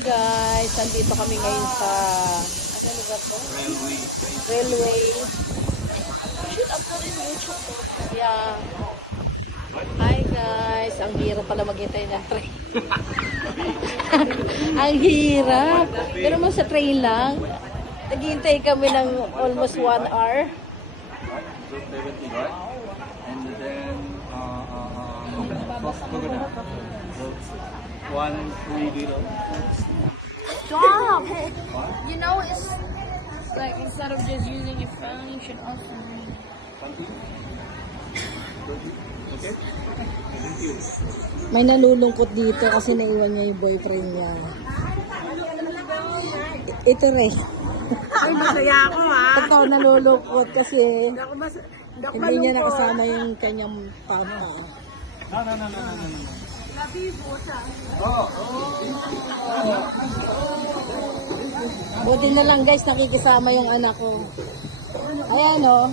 guys, nandito kami ngayon sa ano lugar to? Railway. Yeah. Hi guys, ang hirap pala maghintay ng train. Ang hirap. Pero mo sa train lang, naghihintay kami ng almost 1 hour. And then, one free little. Stop! You know, it's like instead of just using your phone, you should also read. Okay? Thank you. May nalulungkot dito kasi naiwan niya yung boyfriend niya. Ito rin. Ay, masaya ako ha. Ito nalulungkot kasi Hindi ako hindi niya nakasama yung kanyang papa. No. Buti na lang guys, nakikisama yung anak ko. Ayan o.